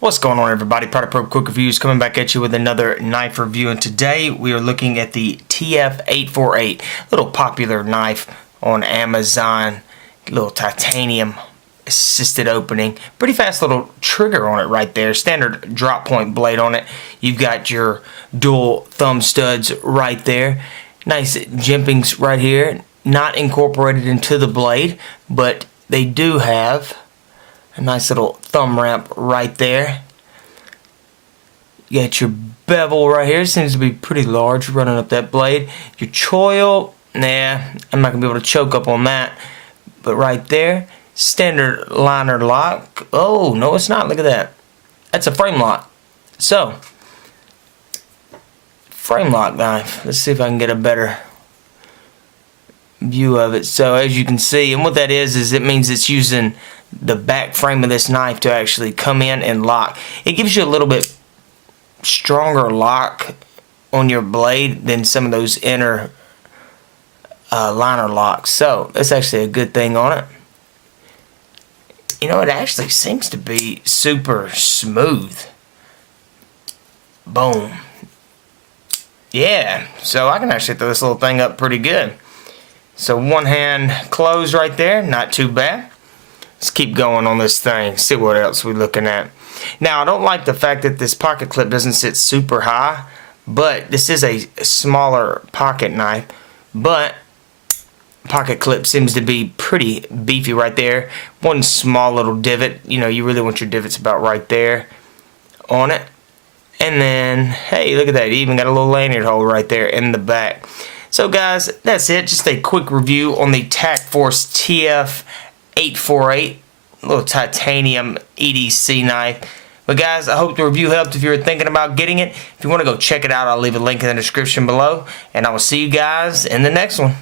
What's going on, everybody? Product Pro Quick Reviews coming back at you with another knife review, and today we are looking at the TF-848, little popular knife on Amazon, little titanium assisted opening, pretty fast little trigger on it right there, standard drop point blade on it. You've got your dual thumb studs right there, nice jimpings right here, not incorporated into the blade, but they do have a nice little thumb ramp right there. You got your bevel right here. Seems to be pretty large running up that blade. Your choil, nah, I'm not going to be able to choke up on that. But right there, standard liner lock. Oh, no it's not. Look at that. That's a frame lock. So, frame lock knife. Let's see if I can get a better view of it. So as you can see, and what that is it means it's using the back frame of this knife to actually come in and lock. It gives you a little bit stronger lock on your blade than some of those inner liner locks. So that's actually a good thing on it. You know, it actually seems to be super smooth. Boom. Yeah, so I can actually throw this little thing up pretty good. So one hand closed right there, not too bad. Let's keep going on this thing, see what else we're looking at. Now, I don't like the fact that this pocket clip doesn't sit super high, but this is a smaller pocket knife, but pocket clip seems to be pretty beefy right there. One small little divot, you know, you really want your divots about right there on it. And then, hey, look at that, you even got a little lanyard hole right there in the back. So guys, that's it. Just a quick review on the Tac Force TF-848, little titanium EDC knife. But guys, I hope the review helped if you were thinking about getting it. If you want to go check it out, I'll leave a link in the description below. And I will see you guys in the next one.